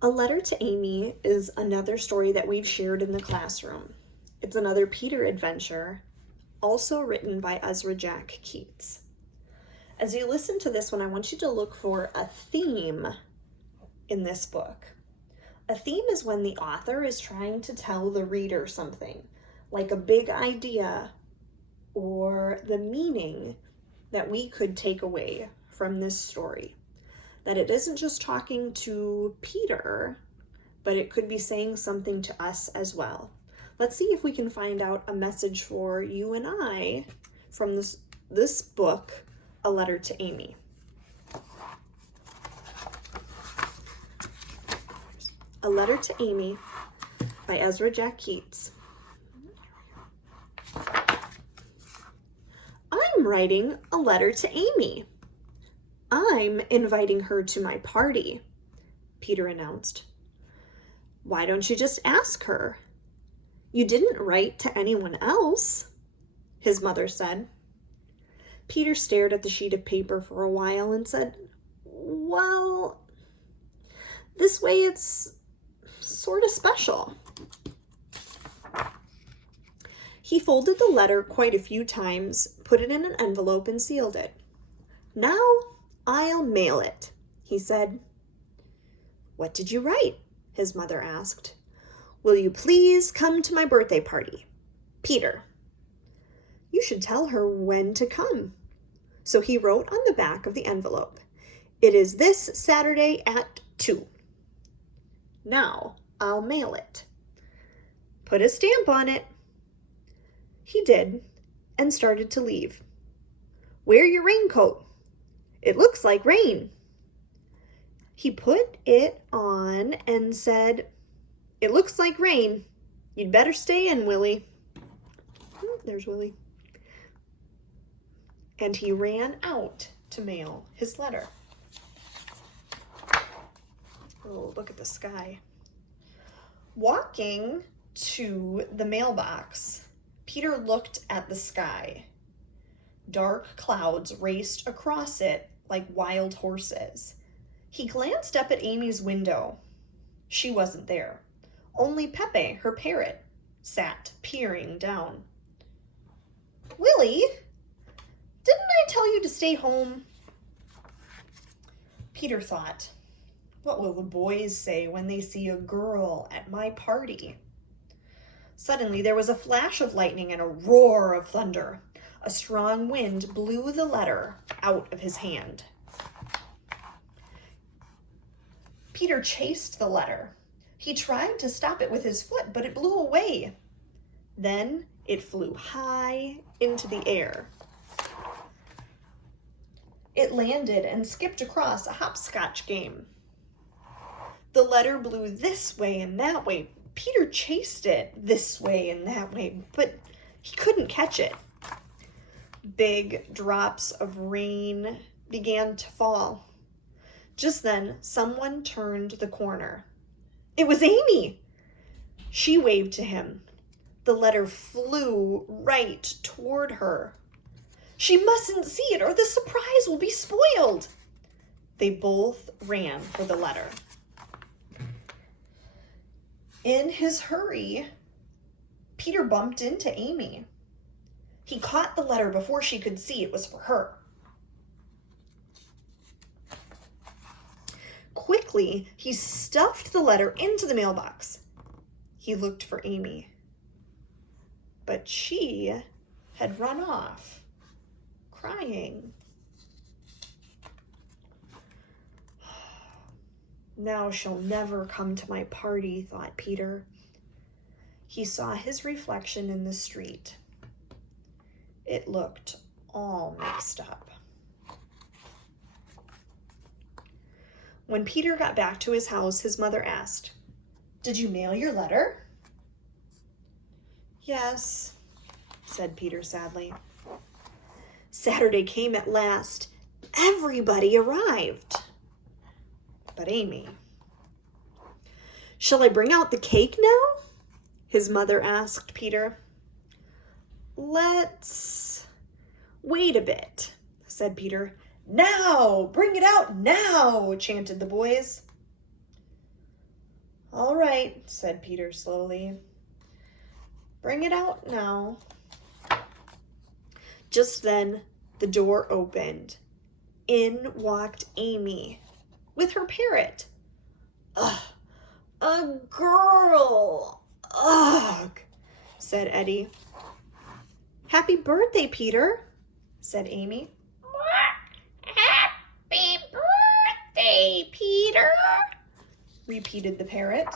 A Letter to Amy is another story that we've shared in the classroom. It's another Peter adventure, also written by Ezra Jack Keats. As you listen to this one, I want you to look for a theme in this book. A theme is when the author is trying to tell the reader something, like a big idea or the meaning that we could take away from this story. That it isn't just talking to Peter, but it could be saying something to us as well. Let's see if we can find out a message for you and I from this book, A Letter to Amy. A Letter to Amy by Ezra Jack Keats. I'm writing a letter to Amy. I'm inviting her to my party, Peter announced. Why don't you just ask her? You didn't write to anyone else, his mother said. Peter stared at the sheet of paper for a while and said, well, this way it's sort of special. He folded the letter quite a few times, put it in an envelope, and sealed it. Now I'll mail it, he said. What did you write? His mother asked. Will you please come to my birthday party? Peter. You should tell her when to come. So he wrote on the back of the envelope, It is this Saturday at 2. Now I'll mail it. Put a stamp on it. He did, and started to leave. Wear your raincoat. It looks like rain. He put it on and said, It looks like rain. You'd better stay in, Willie. There's Willie. And he ran out to mail his letter. Oh, look at the sky. Walking to the mailbox, Peter looked at the sky. Dark clouds raced across it like wild horses. He glanced up at Amy's window. She wasn't there. Only Pepe, her parrot, sat peering down. Willie, didn't I tell you to stay home? Peter thought, what will the boys say when they see a girl at my party? Suddenly there was a flash of lightning and a roar of thunder. A strong wind blew the letter out of his hand. Peter chased the letter. He tried to stop it with his foot, but it blew away. Then it flew high into the air. It landed and skipped across a hopscotch game. The letter blew this way and that way. Peter chased it this way and that way, but he couldn't catch it. Big drops of rain began to fall. Just then, someone turned the corner. It was Amy! She waved to him. The letter flew right toward her. She mustn't see it or the surprise will be spoiled. They both ran for the letter. In his hurry, Peter bumped into Amy. He caught the letter before she could see it was for her. Quickly, he stuffed the letter into the mailbox. He looked for Amy, but she had run off, crying. Now she'll never come to my party, thought Peter. He saw his reflection in the street. It looked all mixed up. When Peter got back to his house, his mother asked, Did you mail your letter? Yes, said Peter sadly. Saturday came at last. Everybody arrived. But Amy. Shall I bring out the cake now? His mother asked Peter. Let's wait a bit, said Peter. Now! Bring it out now! Chanted the boys. All right, said Peter slowly. Bring it out now. Just then, the door opened. In walked Amy with her parrot. Ugh, a girl. Ugh, said Eddie. Happy birthday, Peter, said Amy. Happy birthday, Peter, repeated the parrot.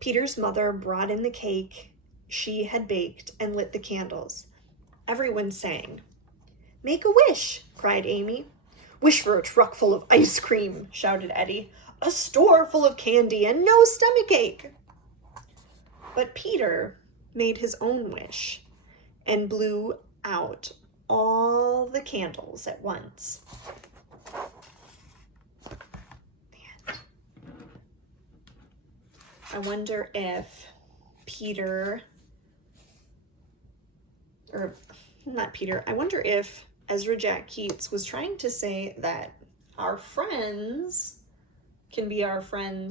Peter's mother brought in the cake she had baked and lit the candles. Everyone sang. Make a wish, cried Amy. Wish for a truck full of ice cream, shouted Eddie. A store full of candy and no stomachache. But Peter made his own wish and blew out all the candles at once. I wonder if I wonder if Ezra Jack Keats was trying to say that our friends can be our friends